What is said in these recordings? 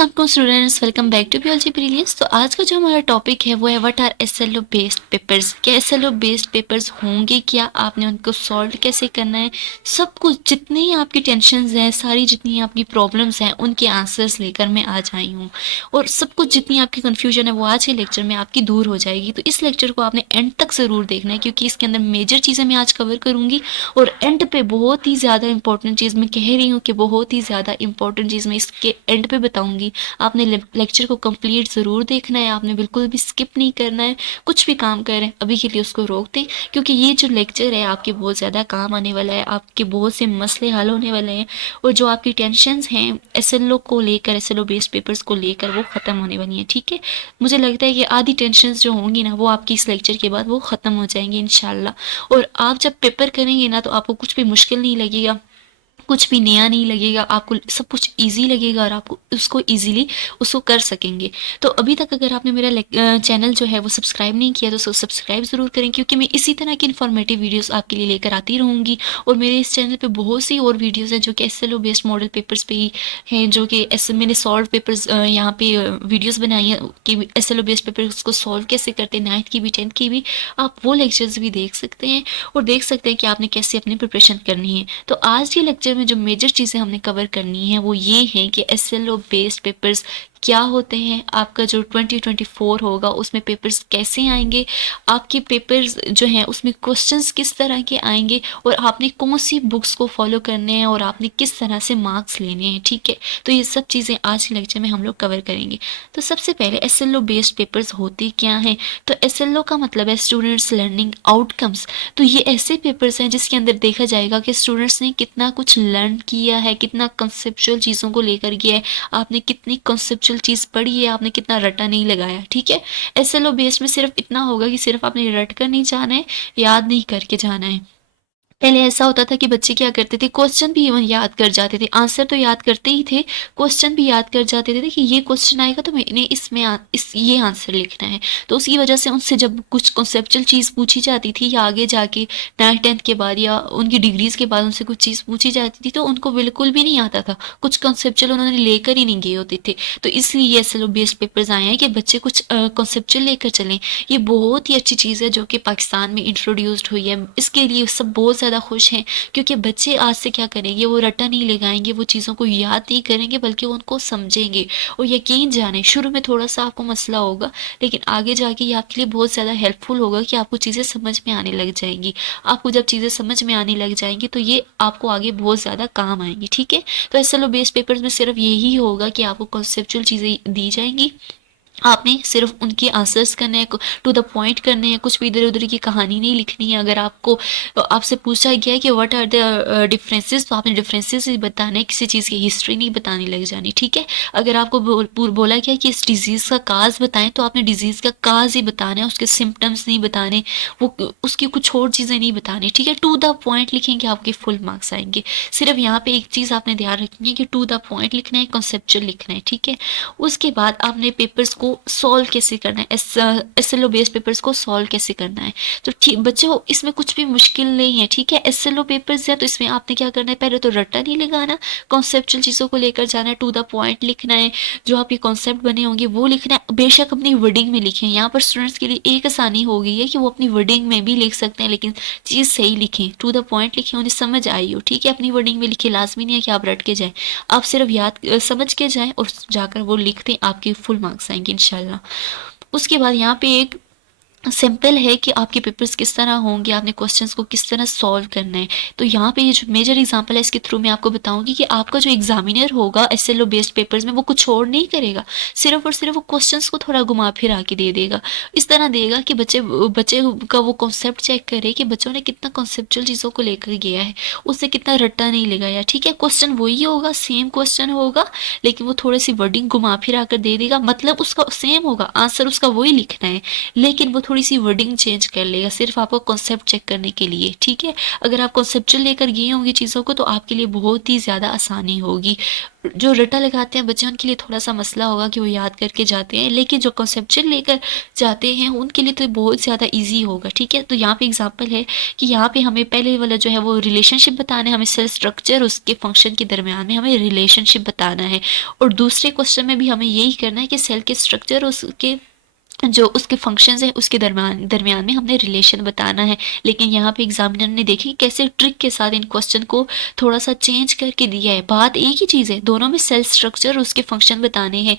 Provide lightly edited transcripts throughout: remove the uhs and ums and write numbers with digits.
अस्सलाम students, welcome back to biology brilliance. तो आज का जो हमारा टॉपिक है वो है what are SLO based papers. क्या एसएलओ बेस्ड पेपर्स होंगे, क्या आपने उनको सॉल्व कैसे करना है, सब कुछ जितनी आपकी टेंशन्स हैं, सारी जितनी आपकी प्रॉब्लम्स हैं, उनके आंसर्स लेकर मैं आज आई हूँ। और सब कुछ जितनी आपकी कन्फ्यूजन है वो आज के लेक्चर में आपकी दूर हो जाएगी। तो इस लेक्चर को आपने एंड तक ज़रूर देखना है, क्योंकि इसके अंदर मेजर चीज़ें मैं आज कवर करूँगी और एंड पे बहुत ही ज़्यादा इंपॉर्टेंट चीज़ मैं कह रही हूँ कि बहुत ही ज़्यादा इंपॉर्टेंट चीज़ मैं इसके एंड पे बताऊँगी। आपने लेक्चर को कंप्लीट ज़रूर देखना है, आपने बिल्कुल भी स्किप नहीं करना है। कुछ भी काम कर रहे हैं अभी के लिए उसको रोक दें, क्योंकि ये जो लेक्चर है आपके बहुत ज़्यादा काम आने वाला है, आपके बहुत से मसले हल होने वाले हैं और जो आपकी टेंशन्स हैं एसएलओ को लेकर, एसएलओ बेस्ड पेपर्स को लेकर, वो ख़त्म होने वाली हैं। ठीक है, मुझे लगता है कि आधी टेंशन्स जो होंगी ना वो आपकी इस लेक्चर के बाद वो ख़त्म हो जाएंगी इंशाल्लाह। और आप जब पेपर करेंगे ना तो आपको कुछ भी मुश्किल नहीं लगेगा, कुछ भी नया नहीं लगेगा, आपको सब कुछ ईजी लगेगा और आपको उसको ईजीली उसको कर सकेंगे। तो अभी तक अगर आपने मेरा चैनल जो है वो सब्सक्राइब नहीं किया तो सब्सक्राइब ज़रूर करें, क्योंकि मैं इसी तरह की इन्फॉर्मेटिव वीडियोस आपके लिए लेकर आती रहूँगी। और मेरे इस चैनल पे बहुत सी और वीडियोस हैं जो कि एसएलओ बेस्ड मॉडल पेपर्स पे ही हैं, जो कि मैंने सॉल्व पेपर्स यहाँ पे वीडियोस बनाई हैं कि एसएलओ बेस्ड पेपर्स को सॉल्व कैसे करते हैं, 9th की भी 10th की भी। आप वो लेक्चर्स भी देख सकते हैं और देख सकते हैं कि आपने कैसे अपनी प्रिपरेशन करनी है। तो आज के लेक्चर में जो मेजर चीज़ें हमने कवर करनी है वो ये हैं कि एसएलओ बेस्ड पेपर्स क्या होते हैं, आपका जो 2024 होगा उसमें पेपर्स कैसे आएंगे, आपके पेपर्स जो हैं उसमें क्वेश्चंस किस तरह के आएंगे और आपने कौन सी बुक्स को फॉलो करने हैं और आपने किस तरह से मार्क्स लेने हैं। ठीक है, तो ये सब चीज़ें आज के लेक्चर में हम लोग कवर करेंगे। तो सबसे पहले एसएलओ बेस्ड पेपर्स होते क्या हैं। तो एसएलओ का मतलब है स्टूडेंट्स लर्निंग आउटकम्स। तो ये ऐसे पेपर्स हैं जिसके अंदर देखा जाएगा कि स्टूडेंट्स ने कितना कुछ लर्न किया है, कितना कंसेप्चुअल चीज़ों को लेकर गया है, आपने कितनी कंसेप्चुअल चीज़ पढ़ी है, आपने कितना रटा नहीं लगाया। ठीक है, एसएलओ बेस में सिर्फ इतना होगा कि सिर्फ आपने रट कर नहीं जाना है, याद नहीं करके जाना है। पहले ऐसा होता था कि बच्चे क्या करते थे, क्वेश्चन भी इवन याद कर जाते थे, आंसर तो याद करते ही थे, क्वेश्चन भी याद कर जाते थे कि ये क्वेश्चन आएगा तो मैंने इसमें ये आंसर लिखना है। तो उसकी वजह से उनसे जब कुछ कॉन्सेप्चुअल चीज़ पूछी जाती थी या आगे जाके 9th 10th के बाद या उनकी डिग्रीज़ के बाद उनसे कुछ चीज़ पूछी जाती थी तो उनको बिल्कुल भी नहीं आता था, कुछ कॉन्सेप्चुअल उन्होंने लेकर ही नहीं गए होते थे। तो इसलिए ये एसएलओ बेस्ड पेपर्स आए हैं कि बच्चे कुछ कॉन्सेप्चुअल लेकर चलें। ये बहुत ही अच्छी चीज़ है जो कि पाकिस्तान में इंट्रोड्यूस्ड हुई है, इसके लिए सब बहुत ज़्यादा खुश हैं, क्योंकि बच्चे आज से क्या करेंगे, वो रट्टा नहीं लगाएंगे, वो चीज़ों को याद नहीं करेंगे बल्कि उनको समझेंगे। और यकीन जाने शुरू में थोड़ा सा आपको मसला होगा, लेकिन आगे जाके ये आपके लिए बहुत ज़्यादा हेल्पफुल होगा कि आपको चीज़ें समझ में आने लग जाएंगी। आपको जब चीज़ें समझ में आने लग जाएंगी तो ये आपको आगे बहुत ज़्यादा काम आएंगी। ठीक है, तो एसएलओ बेस्ड पेपर्स में सिर्फ यही होगा कि आपको कॉन्सेप्चुअल चीज़ें दी जाएंगी, आपने सिर्फ उनके आंसर्स करने हैं, टू द पॉइंट करने हैं, कुछ भी इधर उधर की कहानी नहीं लिखनी है। अगर आपको आपसे पूछा गया है कि व्हाट आर द डिफरेंसेस, तो आपने डिफरेंसेस ही बताना है, किसी चीज़ की हिस्ट्री नहीं बताने लग जानी। ठीक है, अगर आपको बोला गया कि इस डिजीज़ का काज बताएं तो आपने डिजीज़ का काज ही बताना है, उसके सिम्टम्स नहीं बताने, वो उसकी कुछ और चीज़ें नहीं बतानी। ठीक है, टू द पॉइंट लिखेंगे आपके फुल मार्क्स आएंगे। सिर्फ यहाँ पे एक चीज़ आपने ध्यान रखनी है कि टू द पॉइंट लिखना है, कॉन्सेप्चुअल लिखना है। ठीक है, उसके बाद आपने पेपर्स को सॉल्व कैसे करना है, एसएलओ बेस्ड पेपर्स को सॉल्व कैसे करना है। तो ठीक बच्चों, इसमें कुछ भी मुश्किल नहीं है। ठीक है, एसएलओ पेपर्स है तो इसमें आपने क्या करना है, पहले तो रट्टा नहीं लगाना, कॉन्सेप्चुअल चीज़ों को लेकर जाना है, टू द पॉइंट लिखना है, जो आपके कॉन्सेप्ट बने होंगे वो लिखना है। बेशक अपनी वर्डिंग में लिखें, यहाँ पर स्टूडेंट्स के लिए एक आसानी हो गई है कि वो अपनी वर्डिंग में भी लिख सकते हैं, लेकिन चीज़ सही लिखें, टू द पॉइंट लिखें, उन्हें समझ आई हो। ठीक है, अपनी वर्डिंग में लिखें, लाजमी नहीं है कि आप रट के जाएँ, आप सिर्फ याद समझ के जाएँ और जाकर वो लिखते, आपके फुल मार्क्स आएंगे इंशाल्लाह। उसके बाद यहाँ पे एक सिंपल है कि आपके पेपर्स किस तरह होंगे, आपने क्वेश्चंस को किस तरह सॉल्व करना है। तो यहाँ पे ये जो मेजर एग्जांपल है इसके थ्रू मैं आपको बताऊंगी कि आपका जो एग्जामिनर होगा एसएलओ बेस्ड पेपर्स में वो कुछ और नहीं करेगा, सिर्फ और सिर्फ वो क्वेश्चंस को थोड़ा घुमा फिरा के दे देगा। इस तरह देगा कि बच्चे बच्चे का वो कॉन्सेप्ट चेक करे कि बच्चों ने कितना कॉन्सेप्चुअल चीज़ों को लेकर गया है, उससे कितना रट्टा नहीं लगाया। ठीक है, क्वेश्चन वही होगा, सेम क्वेश्चन होगा, लेकिन वो थोड़ी सी वर्डिंग घुमा फिरा कर दे देगा, मतलब उसका सेम होगा, आंसर उसका वही लिखना है, लेकिन वो थोड़ी सी वर्डिंग चेंज कर लेगा, सिर्फ आपको कॉन्सेप्ट चेक करने के लिए, ठीक है। अगर आप कॉन्सेप्चुअल लेकर गए होंगे चीज़ों को तो आपके लिए बहुत ही ज़्यादा आसानी होगी। जो रटा लगाते हैं बच्चे उनके लिए थोड़ा सा मसला होगा कि वो याद करके जाते हैं, लेकिन जो कॉन्सेप्चुअल लेकर जाते हैं उनके लिए तो बहुत ज़्यादा ईजी होगा, ठीक है। तो यहाँ पे एग्जांपल है कि यहाँ पे हमें पहले वाला जो है वो रिलेशनशिप बताना है, हमें सेल स्ट्रक्चर उसके फंक्शन के दरमियान में हमें रिलेशनशिप बताना है। और दूसरे क्वेश्चन में भी हमें यही करना है कि सेल के स्ट्रक्चर उसके जो उसके फंक्शंस हैं उसके दरमियान में हमने रिलेशन बताना है। लेकिन यहाँ पे एग्जामिनर ने देखी कैसे ट्रिक के साथ इन क्वेश्चन को थोड़ा सा चेंज करके दिया है। बात एक ही चीज़ है, दोनों में सेल स्ट्रक्चर और उसके फंक्शन बताने हैं,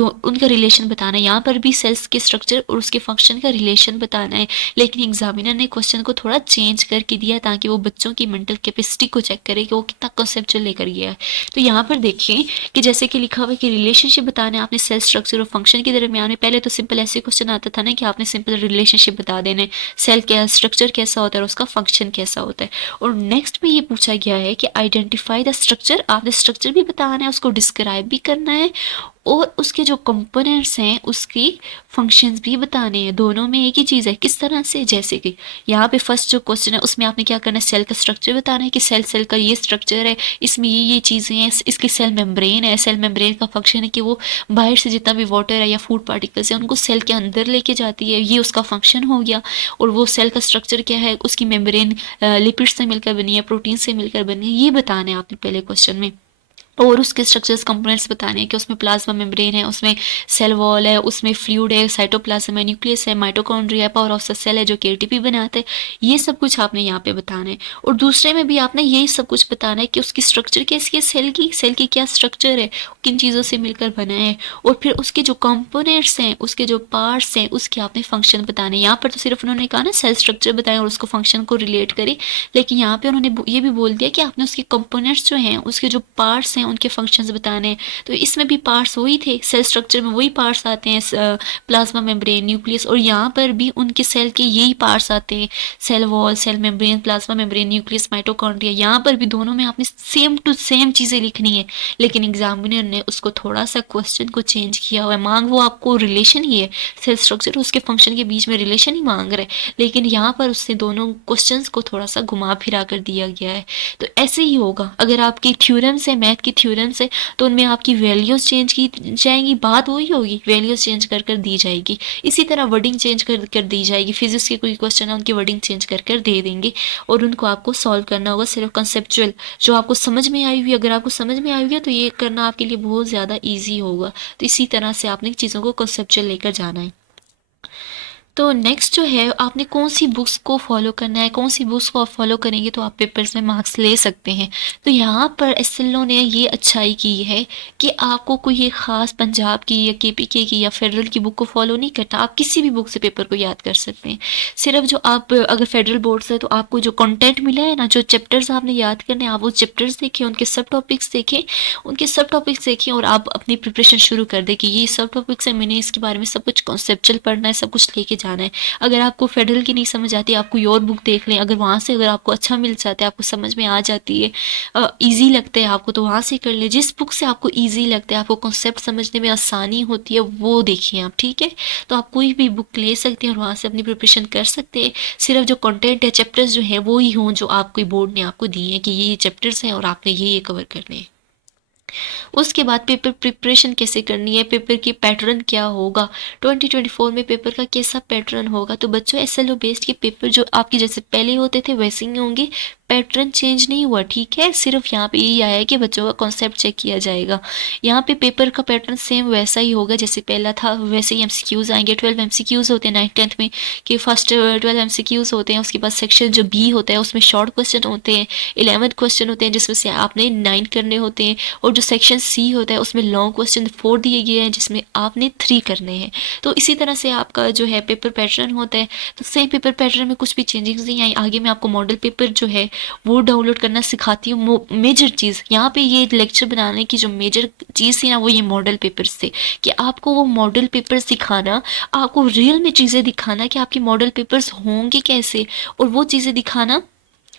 उनका रिलेशन बताना है। यहाँ पर भी सेल्स के स्ट्रक्चर और उसके फंक्शन का रिलेशन बताना है, लेकिन एग्जामिनर ने क्वेश्चन को थोड़ा चेंज करके दिया ताकि वो बच्चों की मेंटल कैपेसिटी को चेक करे कि वो कितना कॉन्सेप्चुअल लेकर गया है। तो यहाँ पर देखिए कि जैसे कि लिखा हुआ है कि रिलेशनशिप बताना है आपने सेल स्ट्रक्चर और फंक्शन के दरमियान में। पहले तो सिंपल ऐसे क्वेश्चन आता था ना कि आपने सिंपल रिलेशनशिप बता देने, सेल क्या स्ट्रक्चर कैसा होता है और उसका फंक्शन कैसा होता है। और नेक्स्ट में ये पूछा गया है कि आइडेंटिफाई द स्ट्रक्चर, आपने स्ट्रक्चर भी बताना है, उसको डिस्क्राइब भी करना है और उसके जो कंपोनेंट्स हैं उसकी फंक्शंस भी बताने हैं। दोनों में एक ही चीज़ है, किस तरह से, जैसे कि यहाँ पे फर्स्ट जो क्वेश्चन है उसमें आपने क्या करना है, सेल का स्ट्रक्चर बताना है कि सेल का ये स्ट्रक्चर है, इसमें ये चीज़ें हैं, इसकी सेल मेम्ब्रेन है, सेल मेम्ब्रेन का फंक्शन है कि वो बाहर से जितना भी वाटर है या फूड पार्टिकल्स है उनको सेल के अंदर लेके जाती है, ये उसका फंक्शन हो गया। और वो सेल का स्ट्रक्चर क्या है, उसकी मेम्ब्रेन लिपिड से मिलकर बनी है, प्रोटीन से मिलकर बनी है, ये बताना है आपने पहले क्वेश्चन में। और उसके स्ट्रक्चर्स कंपोनेंट्स बताने हैं कि उसमें प्लाज्मा मेम्ब्रेन है, उसमें सेल वॉल है, उसमें फ्लूइड है, साइटोप्लाज्म है, न्यूक्लियस है, माइटोकॉन्ड्रिया है, पावर ऑफ द सेल है जो कि एटीपी बनाते हैं। ये सब कुछ आपने यहाँ पे बताना है। और दूसरे में भी आपने यही सब कुछ बताना है कि उसकी स्ट्रक्चर कैसी है, सेल की क्या स्ट्रक्चर है, किन चीज़ों से मिलकर बना है, और फिर उसके जो कंपोनेंट्स हैं, उसके जो पार्ट्स हैं, उसके आपने फंक्शन बताने। यहाँ पर तो सिर्फ उन्होंने कहा ना सेल स्ट्रक्चर बताएं और उसको फंक्शन को रिलेट करें, लेकिन यहाँ पे उन्होंने ये भी बोल दिया कि आपने उसके कंपोनेंट्स जो हैं, उसके जो पार्ट्स हैं उनके फंक्शंस बताने हैं। तो इसमें भी पार्ट्स वही थे, सेल स्ट्रक्चर में वही पार्ट्स आते हैं, प्लाज्मा मेम्ब्रेन, न्यूक्लियस, और यहाँ पर भी उनके सेल के यही पार्ट्स आते हैं, cell wall, cell membrane, plasma membrane, nucleus, mitochondria. यहाँ पर भी दोनों में आपने सेम टू सेम चीज़ें लिखनी है, लेकिन एग्जामिनर ने उसको थोड़ा सा क्वेश्चन को चेंज किया हुआ है। मांग वो आपको रिलेशन ही है, सेल स्ट्रक्चर उसके फंक्शन के बीच में रिलेशन ही मांग रहे, लेकिन यहाँ पर उससे दोनों क्वेश्चंस को थोड़ा सा घुमा फिरा कर दिया गया है। तो ऐसे ही होगा अगर आपकी थ्योरम्स है, मैथ की थ्योरम्स है, तो उनमें आपकी वैल्यूज़ चेंज की जाएंगी, बात वही होगी, वैल्यूज़ चेंज कर कर दी जाएगी। इसी तरह वर्डिंग चेंज कर कर दी जाएगी, फिजिक्स के कोई क्वेश्चन है उनकी वर्डिंग चेंज कर कर दे देंगे और उनको आपको सॉल्व करना होगा सिर्फ कंसेप्चुअल जो आपको समझ में आई हुई। अगर आपको समझ में आई हुई है तो ये करना आपके लिए बहुत ज़्यादा ईजी होगा। तो इसी तरह से आपने चीज़ों को कंसेप्चुअल लेकर जाना है। तो नेक्स्ट जो है आपने कौन सी बुक्स को फॉलो करना है, कौन सी बुक्स को आप फॉलो करेंगे तो आप पेपर्स में मार्क्स ले सकते हैं। तो यहाँ पर एसएलओ ने ये अच्छाई की है कि आपको कोई एक ख़ास पंजाब की या केपीके की या फेडरल की बुक को फॉलो नहीं करना, आप किसी भी बुक से पेपर को याद कर सकते हैं। सिर्फ जो आप अगर फेडरल बोर्ड से तो आपको जो कंटेंट मिला है ना, जो चैप्टर्स आपने याद करने, आप वो चैप्टर्स देखें, उनके सब टॉपिक्स देखें और आप अपनी प्रिपरेशन शुरू कर दें कि ये सब टॉपिक्स है, मैंने इसके बारे में सब कुछ कॉन्सेप्चुअल पढ़ना है, सब कुछ लेके जाना है। अगर आपको फेडरल की नहीं समझ आती आप कोई और बुक देख लें, अगर वहाँ से अगर आपको अच्छा मिल जाता है, आपको समझ में आ जाती है, ईजी लगता है आपको, तो वहाँ से कर ले। जिस बुक से आपको ईजी लगता है, आपको कॉन्सेप्ट समझने में आसानी होती है, वो देखिए आप, ठीक है। तो आप कोई भी बुक ले सकते हैं और वहाँ से अपनी प्रिपरेशन कर सकते हैं। सिर्फ जो कंटेंट है, चैप्टर्स जो है वो ही हों जो आपको बोर्ड ने आपको दिए हैं कि ये चैप्टर्स हैं और आपने ये कवर करने हैं। उसके बाद पेपर प्रिपरेशन कैसे करनी है, पेपर की पैटर्न क्या होगा, 2024 में पेपर का कैसा पैटर्न होगा। तो बच्चों एसएलओ बेस्ड के पेपर जो आपके जैसे पहले होते थे वैसे ही होंगे, पैटर्न चेंज नहीं हुआ, ठीक है। सिर्फ यहाँ पे यही आया है कि बच्चों का कॉन्सेप्ट चेक किया जाएगा। यहाँ पे पेपर का पैटर्न सेम वैसा ही होगा जैसे पहला था, वैसे ही एमसीक्यूज आएंगे। 12 एमसीक्यूज होते हैं 9th-10th में कि फर्स्ट 12 एमसीक्यूज होते हैं, उसके बाद सेक्शन जो बी होता है उसमें शॉर्ट क्वेश्चन होते हैं, 11 क्वेश्चन होते हैं जिसमें से आपने 9 करने होते हैं, और जो सेक्शन सी होता है उसमें लॉन्ग क्वेश्चन 4 दिए गए हैं जिसमें आपने 3 करने हैं। तो इसी तरह से आपका जो है पेपर पैटर्न होता है। तो सेम पेपर पैटर्न में कुछ भी चेंजेस नहीं आई। आगे मैं आपको मॉडल पेपर जो है वो डाउनलोड करना सिखाती हूँ। मेजर चीज़ यहाँ पे ये लेक्चर बनाने की जो मेजर चीज़ थी ना वो ये मॉडल पेपर्स थे कि आपको वो मॉडल पेपर्स दिखाना, आपको रियल में चीज़ें दिखाना कि आपके मॉडल पेपर्स होंगे कैसे, और वो चीज़ें दिखाना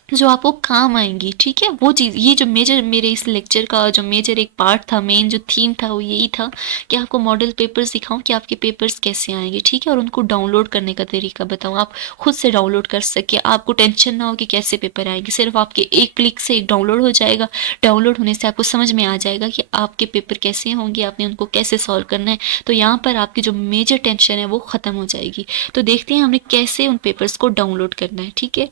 जो आपको काम आएँगी, ठीक है? वो चीज़, ये जो मेजर मेरे इस लेक्चर का जो मेजर एक पार्ट था, मेन जो थीम था वो यही था कि आपको मॉडल पेपर्स दिखाऊँ कि आपके पेपर्स कैसे आएँगे, ठीक है? और उनको डाउनलोड करने का तरीका बताऊँ, आप खुद से डाउनलोड कर सकें, आपको टेंशन ना हो कि कैसे पेपर आएँगे, सिर्फ़ आपके एक क्लिक से डाउनलोड हो जाएगा। डाउनलोड होने से आपको समझ में आ जाएगा कि आपके पेपर कैसे होंगे, आपने उनको कैसे सॉल्व करना है। तो यहाँ पर आपकी जो मेजर टेंशन है वो ख़त्म हो जाएगी। तो देखते हैं हमने कैसे उन पेपर्स को डाउनलोड करना है, ठीक है?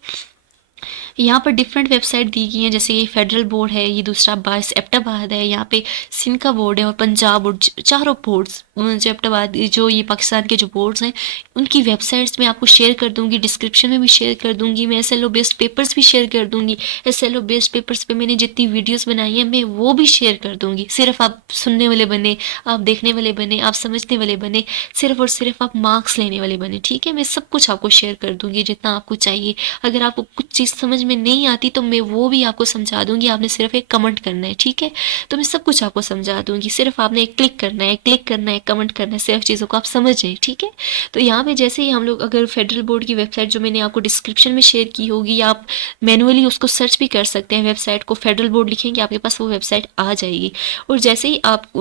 यहाँ पर डिफरेंट वेबसाइट दी गई हैं, जैसे ये फेडरल बोर्ड है, ये दूसरा बाईस एबटाबाद है, यहाँ पे सिंध बोर्ड है और पंजाब बोर्ड, चारों बोर्ड्स जो एबटाबाद, जो ये पाकिस्तान के जो बोर्ड्स हैं उनकी वेबसाइट्स मैं आपको शेयर कर दूंगी, डिस्क्रिप्शन में भी शेयर कर दूंगी, मैं एसएलओ बेस्ड पेपर्स भी शेयर कर दूंगी। एसएलओ बेस्ड पेपर्स पे मैंने जितनी वीडियोस बनाई हैं मैं वो भी शेयर कर दूंगी। सिर्फ आप सुनने वाले बने, आप देखने वाले बने, आप समझने वाले बने, सिर्फ और सिर्फ आप मार्क्स लेने वाले बने, ठीक है? मैं सब कुछ आपको शेयर कर दूंगी जितना आपको चाहिए। अगर आपको कुछ चीज़ समझ में नहीं आती तो मैं वो भी आपको समझा दूंगी, आपने सिर्फ एक कमेंट करना है, ठीक है? तो मैं सब कुछ आपको समझा दूंगी, सिर्फ आपने एक क्लिक करना है, क्लिक करना है, कमेंट करना है, सिर्फ चीज़ों को आप समझें, ठीक है? तो यहाँ पे जैसे ही हम लोग, अगर फेडरल बोर्ड की वेबसाइट जो मैंने आपको डिस्क्रिप्शन में शेयर की होगी, या आप मैनुअली उसको सर्च भी कर सकते हैं, वेबसाइट को फेडरल बोर्ड लिखेंगे आपके पास वो वेबसाइट आ जाएगी। और जैसे ही आप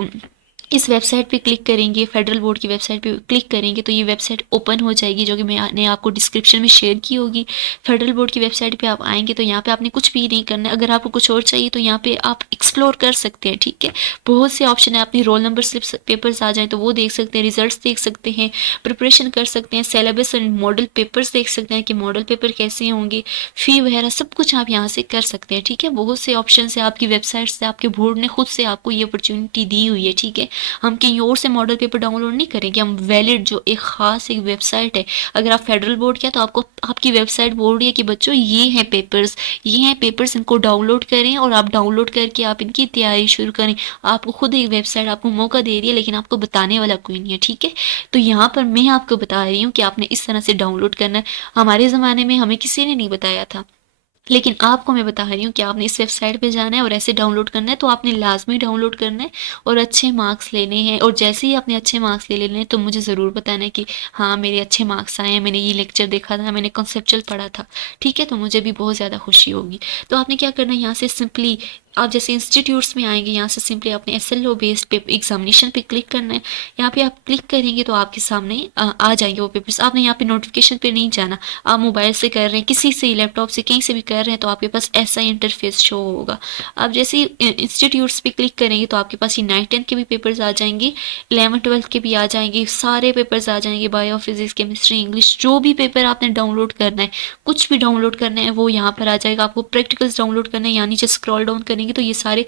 इस वेबसाइट पे क्लिक करेंगे, फेडरल बोर्ड की वेबसाइट पे क्लिक करेंगे तो ये वेबसाइट ओपन हो जाएगी, जो कि मैंने आपको डिस्क्रिप्शन में शेयर की होगी। फेडरल बोर्ड की वेबसाइट पे आप आएंगे तो यहाँ पे आपने कुछ भी नहीं करना है। अगर आपको कुछ और चाहिए तो यहाँ पे आप एक्सप्लोर कर सकते हैं, ठीक है? बहुत से ऑप्शन है, अपनी रोल नंबर स्लिप पेपर्स आ जाए तो वो देख सकते हैं, रिजल्ट देख सकते हैं, प्रिपरेशन कर सकते हैं, सिलेबस एंड मॉडल पेपर्स देख सकते हैं कि मॉडल पेपर कैसे होंगे, फ़ी वगैरह सब कुछ आप यहाँ से कर सकते हैं, ठीक है? बहुत से ऑप्शन है, आपकी वेबसाइट से, आपके बोर्ड ने खुद से आपको ये अपॉर्चुनिटी दी हुई है, ठीक है? हम कहीं और से मॉडल पेपर डाउनलोड नहीं करेंगे, हम वैलिड जो एक ख़ास एक वेबसाइट है, अगर आप फेडरल बोर्ड किया तो आपको आपकी वेबसाइट बोल रही है कि बच्चों ये हैं पेपर्स, ये हैं पेपर्स, इनको डाउनलोड करें और आप डाउनलोड करके आप इनकी तैयारी शुरू करें। आपको खुद एक वेबसाइट आपको मौका दे रही है, लेकिन आपको बताने वाला कोई नहीं है, ठीक है? तो यहाँ पर मैं आपको बता रही हूँ कि आपने इस तरह से डाउनलोड करना है। हमारे ज़माने में हमें किसी ने नहीं बताया था, लेकिन आपको मैं बता रही हूँ कि आपने इस वेबसाइट पे जाना है और ऐसे डाउनलोड करना है, तो आपने लाजमी डाउनलोड करना है और अच्छे मार्क्स लेने हैं। और जैसे ही आपने अच्छे मार्क्स ले लेने हैं तो मुझे ज़रूर बताना है कि हाँ मेरे अच्छे मार्क्स आए हैं, मैंने ये लेक्चर देखा था, मैंने कॉन्सेप्चुअल पढ़ा था, ठीक है? तो मुझे भी बहुत ज़्यादा खुशी होगी। तो आपने क्या करना है, यहाँ से सिंपली आप जैसे इंस्टीट्यूट्स में आएंगे, यहाँ से सिंपली आपने एसएलओ बेस्ड पेपर एग्जामिनेशन पे क्लिक करना है। यहाँ पे आप क्लिक करेंगे तो आपके सामने आ जाएंगे वो पेपर्स। आपने यहाँ पे नोटिफिकेशन पे नहीं जाना, आप मोबाइल से कर रहे हैं, किसी से, लैपटॉप से, कहीं से भी कर रहे हैं तो आपके पास ऐसा इंटरफेस शो होगा। आप जैसे ही इंस्टीट्यूट्स पे क्लिक करेंगे तो आपके पास ये 9th-10th के भी पेपर्स आ जाएंगे, 11th-12th के भी आ जाएंगे, सारे पेपर्स आ जाएंगे, बायो, फिजिक्स, केमिस्ट्री, इंग्लिश, जो भी पेपर आपने डाउनलोड करना है, कुछ भी डाउनलोड करना है वो यहाँ पर आ जाएगा। आपको प्रैक्टिकल्स डाउनलोड करना है, यानी जब स्क्रॉल डाउन करेंगे तो ये सारे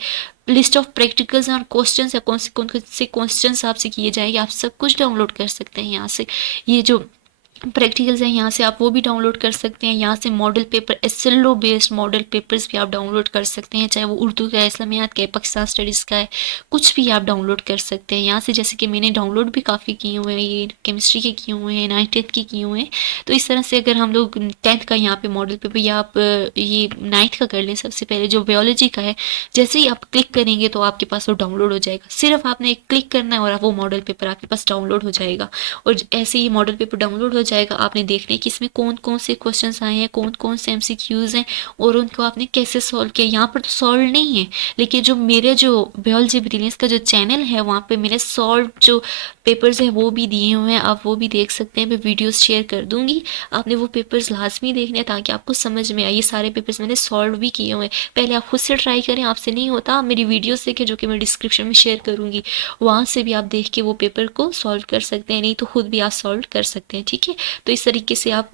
लिस्ट ऑफ प्रैक्टिकल्स और क्वेश्चंस या कौन से क्वेश्चंस आपसे किए जाएंगे, आप सब कुछ डाउनलोड कर सकते हैं यहाँ से। ये जो प्रैक्टिकल्स हैं यहाँ से आप वो भी डाउनलोड कर सकते हैं। यहाँ से model paper, SLO based model papers भी आप डाउनलोड कर सकते हैं, चाहे वो उर्दू का है, इस्लामियात का है, पाकिस्तान स्टडीज़ का है, कुछ भी आप डाउनलोड कर सकते हैं यहाँ से। जैसे कि मैंने डाउनलोड भी काफ़ी किए हुए हैं, ये केमिस्ट्री के किए हुए हैं, 9th-10th के किए हुए हैं। तो इस तरह से अगर हम लोग 10th का यहाँ पे मॉडल पेपर, या आप ये 9th का कर लें सबसे पहले, जो बायोलॉजी का है, जैसे ही आप क्लिक करेंगे तो आपके पास वो डाउनलोड हो जाएगा। सिर्फ आपने एक क्लिक करना है और वो मॉडल पेपर आपके पास डाउनलोड हो जाएगा। और ऐसे ही मॉडल पेपर डाउनलोड हो जाएगा, आपने देखना है कि इसमें कौन कौन से क्वेश्चंस आए हैं, कौन कौन से एमसीक्यूज हैं और उनको आपने कैसे सॉल्व किया। यहाँ पर तो सॉल्व नहीं है, लेकिन जो मेरे जो बायोलॉजी ब्रिलियंस का जो चैनल है वहाँ पे मैंने सॉल्व जो पेपर्स हैं वो भी दिए हुए हैं, आप वो भी देख सकते हैं। मैं वीडियोस शेयर कर दूंगी, आपने वो पेपर्स लाजमी देखने हैं ताकि आपको समझ में आए। ये सारे पेपर्स मैंने सॉल्व भी किए हुए हैं, पहले आप खुद से ट्राई करें, आपसे नहीं होता आप मेरी वीडियोस देखें जो कि मैं डिस्क्रिप्शन में शेयर करूँगी, वहाँ से भी आप देख के वो पेपर को सॉल्व कर सकते हैं, नहीं तो खुद भी आप सॉल्व कर सकते हैं, ठीक है? तो इस तरीके से आप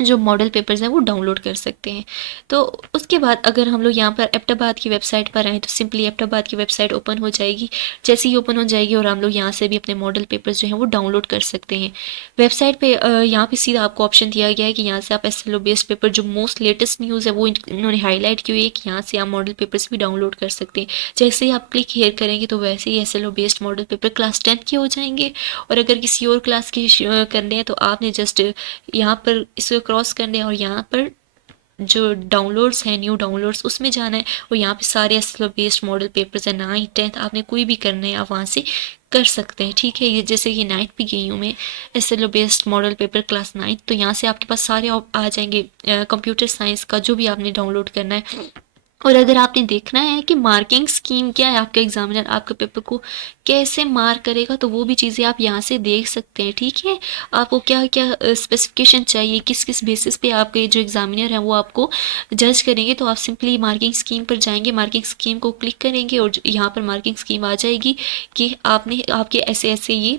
जो मॉडल पेपर्स हैं वो डाउनलोड कर सकते हैं। तो उसके बाद अगर हम लोग यहाँ पर एबटाबाद की वेबसाइट पर आएँ तो सिंपली एबटाबाद की वेबसाइट ओपन हो जाएगी। जैसे ही ओपन हो जाएगी और हम लोग यहाँ से भी अपने मॉडल पेपर्स जो हैं वो डाउनलोड कर सकते हैं। वेबसाइट पे यहाँ पे सीधा आपको ऑप्शन दिया गया है कि यहाँ से आप एसएलओ बेस्ड पेपर जो मोस्ट लेटेस्ट न्यूज़ है वो इन्होंने हाईलाइट की हुई है कि यहाँ से आप मॉडल पेपर्स भी डाउनलोड कर सकते हैं। जैसे ही आप क्लिक हेयर करेंगे तो वैसे ही SLO based model paper class 10th के हो जाएंगे। और अगर किसी और क्लास के करने हैं तो आपने जस्ट यहाँ पर इसको क्रॉस करने और यहाँ पर जो डाउनलोड्स हैं, न्यू डाउनलोड्स, उसमें जाना है और यहाँ पे सारे एसएलओ बेस्ड मॉडल पेपर्स हैं। 9th 10th आपने कोई भी करना है आप वहाँ से कर सकते हैं, ठीक है। ये जैसे कि 9th भी गई हूँ मैं, SLO based model paper class 9th, तो यहाँ से आपके पास सारे आ जाएंगे कंप्यूटर साइंस का जो भी आपने डाउनलोड करना है। और अगर आपने देखना है कि मार्किंग स्कीम क्या है, आपका एग्जामिनर आपके पेपर को कैसे मार्क करेगा, तो वो भी चीज़ें आप यहाँ से देख सकते हैं, ठीक है। आपको क्या क्या स्पेसिफिकेशन चाहिए, किस किस बेसिस पे आपके जो एग्जामिनर हैं वो आपको जज करेंगे, तो आप सिंपली मार्किंग स्कीम पर जाएंगे, मार्किंग स्कीम को क्लिक करेंगे और यहाँ पर मार्किंग स्कीम आ जाएगी कि आपने आपके ऐसे ऐसे ये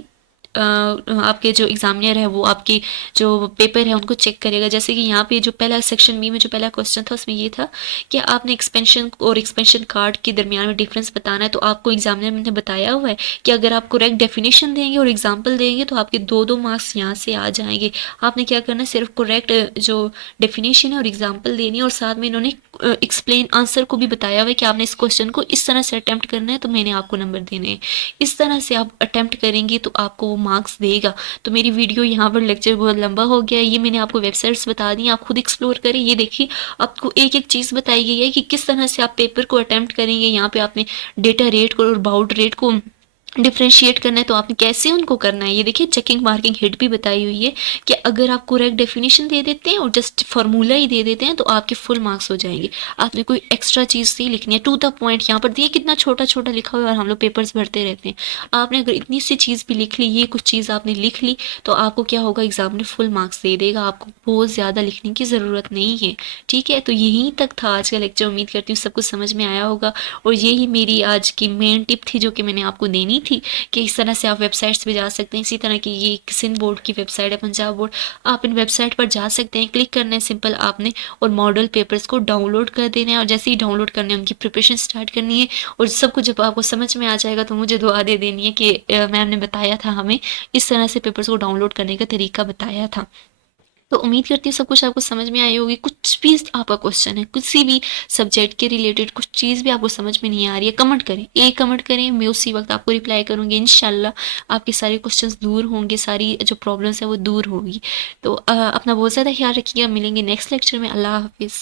आपके जो एग्जामिनर है वो आपकी जो पेपर है उनको चेक करेगा। जैसे कि यहाँ पे जो पहला सेक्शन बी में जो पहला क्वेश्चन था उसमें ये था कि आपने एक्सपेंशन और एक्सपेंशन कार्ड के दरमियान में डिफरेंस बताना है। तो आपको एग्जामिनर ने बताया हुआ है कि अगर आप करेक्ट डेफिनेशन देंगे और एग्जाम्पल देंगे तो आपके 2-2 मार्क्स यहाँ से आ जाएंगे। आपने क्या करना है, सिर्फ करेक्ट जो डेफिनेशन है और एग्जाम्पल देनी है, और साथ में इन्होंने एक्सप्लेन आंसर को भी बताया हुआ है कि आपने इस क्वेश्चन को इस तरह से अटैम्प्ट करना है तो मैंने आपको नंबर देने हैं। इस तरह से आप अटैम्प्ट करेंगे तो आपको वो मार्क्स देगा। तो मेरी वीडियो यहाँ पर लेक्चर बहुत लंबा हो गया है, ये मैंने आपको वेबसाइट्स बता दी, आप खुद एक्सप्लोर करें। ये देखिए आपको एक एक चीज़ बताई गई है कि किस तरह से आप पेपर को अटैम्प्ट करेंगे। यहाँ पे आपने डेटा रेट को और बाउंड रेट को डिफ्रेंशिएट करना है तो आपने कैसे उनको करना है। ये देखिए चेकिंग मार्किंग हिट भी बताई हुई है कि अगर आप करेक्ट डेफिनेशन दे देते हैं और जस्ट फार्मूला ही दे देते हैं तो आपके फुल मार्क्स हो जाएंगे। आपने कोई एक्स्ट्रा चीज़ नहीं लिखनी है, टू द पॉइंट। यहाँ पर देखिए कितना छोटा छोटा लिखा हुआ है और हम लोग पेपर्स भरते रहते हैं। आपने अगर इतनी सी चीज़ भी लिख ली, ये कुछ चीज़ आपने लिख ली, तो आपको क्या होगा, एग्जाम में फुल मार्क्स दे देगा। आपको बहुत ज़्यादा लिखने की ज़रूरत नहीं है, ठीक है। तो यहीं तक था आज का लेक्चर। उम्मीद करती हूँ सब कुछ समझ में आया होगा और यही मेरी आज की मेन टिप थी जो कि मैंने आपको देनी थी कि इस तरह से आप वेबसाइट्स पे जा सकते हैं। इसी तरह की ये सिंध बोर्ड की वेबसाइट है, पंजाब बोर्ड, आप इन वेबसाइट पर जा सकते हैं। क्लिक करना है सिंपल आपने और मॉडल पेपर्स को डाउनलोड कर देना है और जैसे ही डाउनलोड करने उनकी प्रिपरेशन स्टार्ट करनी है। और सब कुछ जब आपको समझ में आ जाएगा तो मुझे दुआ दे देनी है कि मैम ने बताया था, हमें इस तरह से पेपर्स को डाउनलोड करने का तरीका बताया था। तो उम्मीद करती हूँ सब कुछ आपको समझ में आई होगी। कुछ भी आपका क्वेश्चन है किसी भी सब्जेक्ट के रिलेटेड, कुछ चीज़ भी आपको समझ में नहीं आ रही है, कमेंट करें, एक कमेंट करें, मैं उसी वक्त आपको रिप्लाई करूँगी। इंशाल्लाह आपके सारे क्वेश्चंस दूर होंगे, सारी जो प्रॉब्लम्स है वो दूर होगी। तो अपना बहुत ज़्यादा ख्याल रखिएगा। मिलेंगे नेक्स्ट लेक्चर में। अल्लाह हाफिज़।